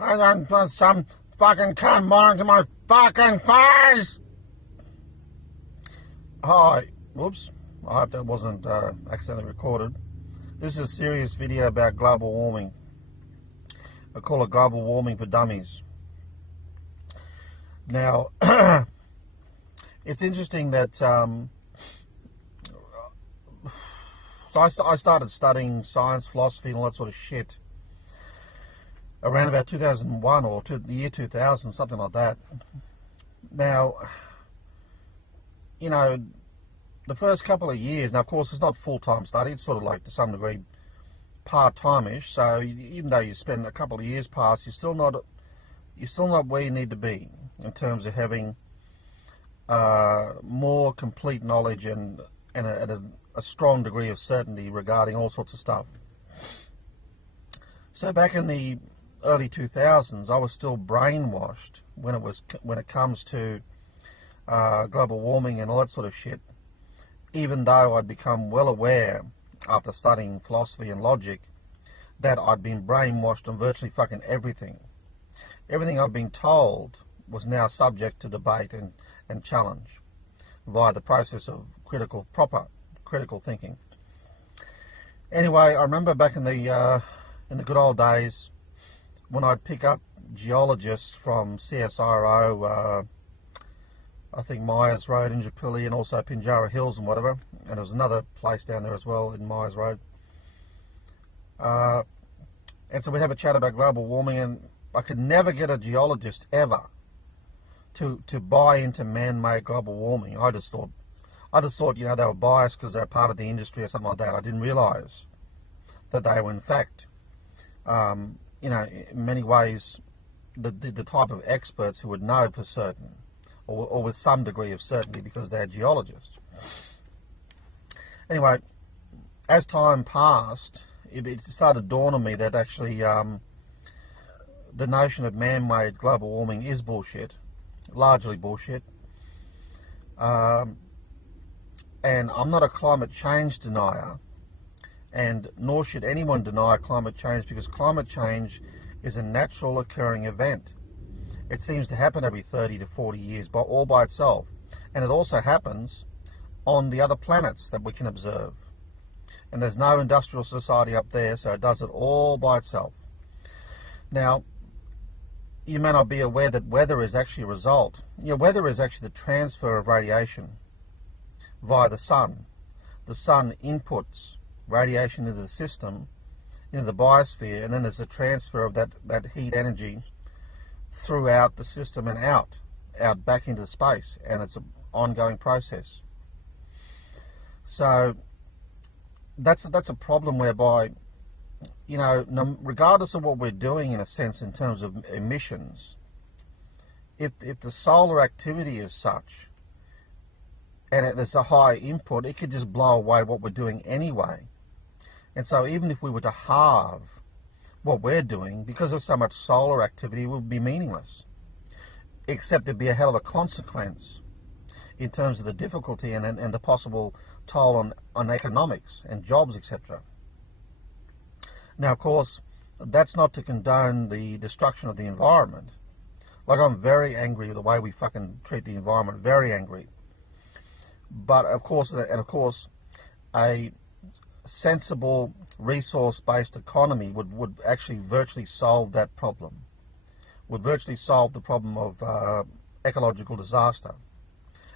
I don't want some fucking cunt monitoring my fucking face. Hi. Whoops. I hope that wasn't accidentally recorded. This is a serious video about global warming. I call it global warming for dummies. Now, it's interesting that so I started studying science, philosophy and all that sort of shit around about 2001 or the year 2000, something like that. Now, you know, the first couple of years, now of course it's not full-time study, it's sort of like to some degree part-time-ish, so even though you spend a couple of years past, you're still not where you need to be in terms of having more complete knowledge and a strong degree of certainty regarding all sorts of stuff. So back in the early 2000s, I was still brainwashed when it comes to global warming and all that sort of shit, even though I'd become well aware after studying philosophy and logic that I'd been brainwashed on virtually fucking everything. Everything I've been told was now subject to debate and challenge via the process of proper critical thinking. Anyway, I remember back in the good old days when I'd pick up geologists from CSIRO, I think Myers Road, Indooroopilly, and also Pinjarra Hills and whatever, and there was another place down there as well in Myers Road. And so we'd have a chat about global warming, and I could never get a geologist ever to buy into man-made global warming. I just thought, you know, they were biased because they were part of the industry or something like that. I didn't realise that they were in fact, you know, in many ways, the type of experts who would know for certain, or with some degree of certainty, because they're geologists. Anyway, as time passed, it started to dawn on me that actually the notion of man-made global warming is bullshit, largely bullshit. And I'm not a climate change denier, and nor should anyone deny climate change, because climate change is a natural occurring event. It seems to happen every 30 to 40 years all by itself, and it also happens on the other planets that we can observe. And there's no industrial society up there, so it does it all by itself. Now, you may not be aware that weather is actually a result. You know, weather is actually the transfer of radiation via the sun. The sun inputs radiation into the system, into the biosphere, and then there's a transfer of that heat energy throughout the system and out back into space, and it's an ongoing process. So that's a problem whereby, you know, regardless of what we're doing in a sense in terms of emissions, if the solar activity is such and there's a high input, it could just blow away what we're doing anyway. And so even if we were to halve what we're doing, because of so much solar activity, it would be meaningless. Except there'd be a hell of a consequence in terms of the difficulty and the possible toll on economics and jobs, etc. Now, of course, that's not to condone the destruction of the environment. Like, I'm very angry with the way we fucking treat the environment, very angry. But of course, a sensible resource-based economy would actually virtually solve that problem. Would virtually solve the problem of ecological disaster,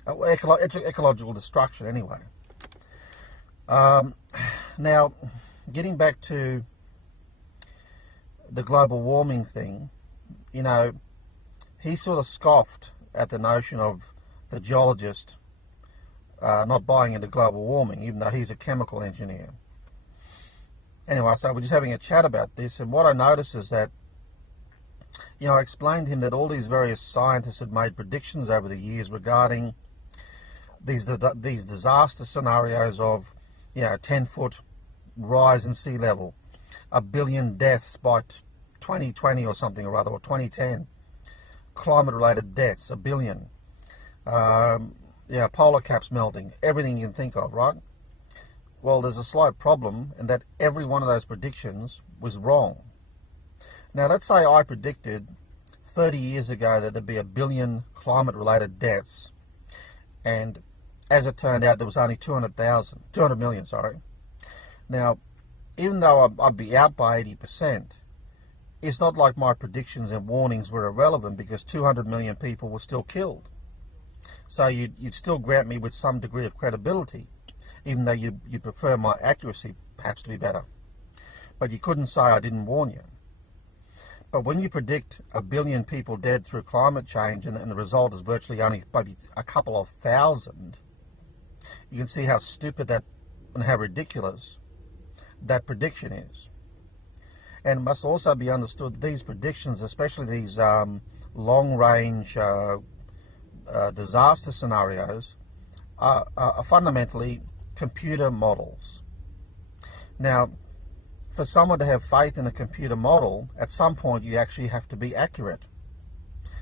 ecological destruction. Anyway, now getting back to the global warming thing, you know, he sort of scoffed at the notion of the geologist not buying into global warming, even though he's a chemical engineer. Anyway, so we're just having a chat about this, and what I noticed is that, you know, I explained to him that all these various scientists had made predictions over the years regarding these disaster scenarios of, you know, 10-foot rise in sea level, 1 billion deaths by 2020 or something or other, or 2010, climate-related deaths, 1 billion, polar caps melting, everything you can think of, right? Well, there's a slight problem in that every one of those predictions was wrong. Now, let's say I predicted 30 years ago that there'd be 1 billion climate-related deaths, and as it turned out, there was only 200 million, sorry. Now, even though I'd be out by 80%, it's not like my predictions and warnings were irrelevant, because 200 million people were still killed. So you'd still grant me with some degree of credibility, even though you prefer my accuracy perhaps to be better. But you couldn't say I didn't warn you. But when you predict 1 billion people dead through climate change, and the result is virtually only maybe a couple of thousand, you can see how stupid that and how ridiculous that prediction is. And it must also be understood that these predictions, especially these long-range disaster scenarios, are fundamentally computer models. Now, for someone to have faith in a computer model, at some point you actually have to be accurate.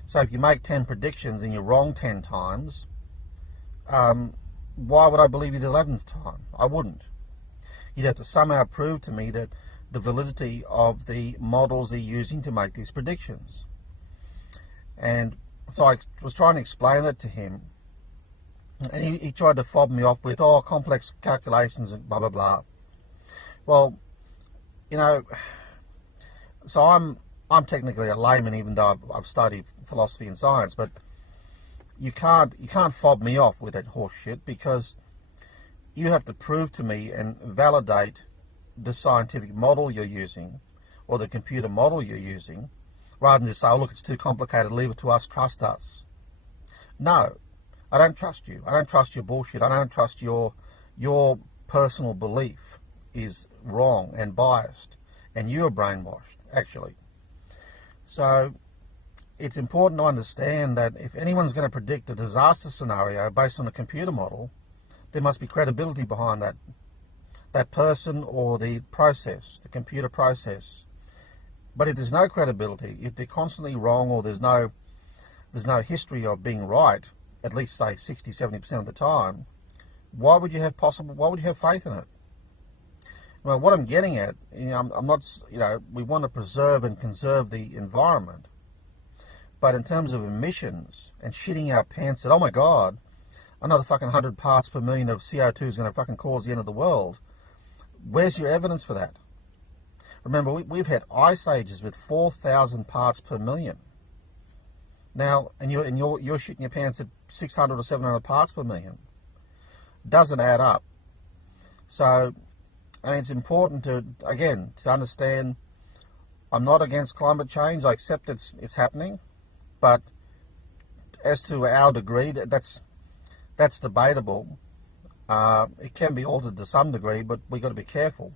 So if you make 10 predictions and you're wrong 10 times, why would I believe you the 11th time? I wouldn't. You'd have to somehow prove to me that the validity of the models they're using to make these predictions. And so I was trying to explain that to him, and he tried to fob me off with, oh, complex calculations and blah, blah, blah. Well, you know, so I'm technically a layman, even though I've studied philosophy and science, but you can't fob me off with that horse shit, because you have to prove to me and validate the scientific model you're using, or the computer model you're using, rather than just say, oh, look, it's too complicated, leave it to us, trust us. No, I don't trust you. I don't trust your bullshit. I don't trust your personal belief is wrong and biased, and you're brainwashed, actually. So it's important to understand that if anyone's going to predict a disaster scenario based on a computer model, there must be credibility behind that person or the process, the computer process. But if there's no credibility, if they're constantly wrong, or there's no history of being right, at least say 60-70% of the time, why would you have faith in it? Well, what I'm getting at, I'm not, we want to preserve and conserve the environment, but in terms of emissions and shitting our pants that, oh my God, another fucking 100 parts per million of CO2 is going to fucking cause the end of the world. Where's your evidence for that? Remember, we've had ice ages with 4,000 parts per million. Now, and you're shitting your pants at 600 or 700 parts per million. Doesn't add up. So, I mean, it's important to understand, I'm not against climate change. I accept it's happening, but as to our degree, that's debatable. It can be altered to some degree, but we've got to be careful.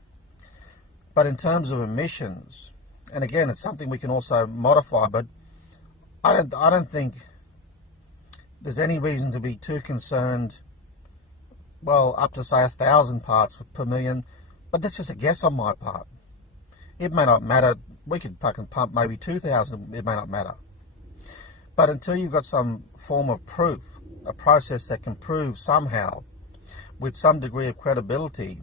But in terms of emissions, and again, it's something we can also modify, but I don't think there's any reason to be too concerned. Well, up to say 1,000 parts per million, but that's just a guess on my part. It may not matter. We could fucking pump maybe 2,000. It may not matter. But until you've got some form of proof, a process that can prove somehow, with some degree of credibility,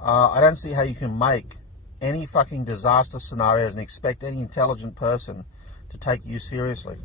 I don't see how you can make any fucking disaster scenarios and expect any intelligent person to take you seriously.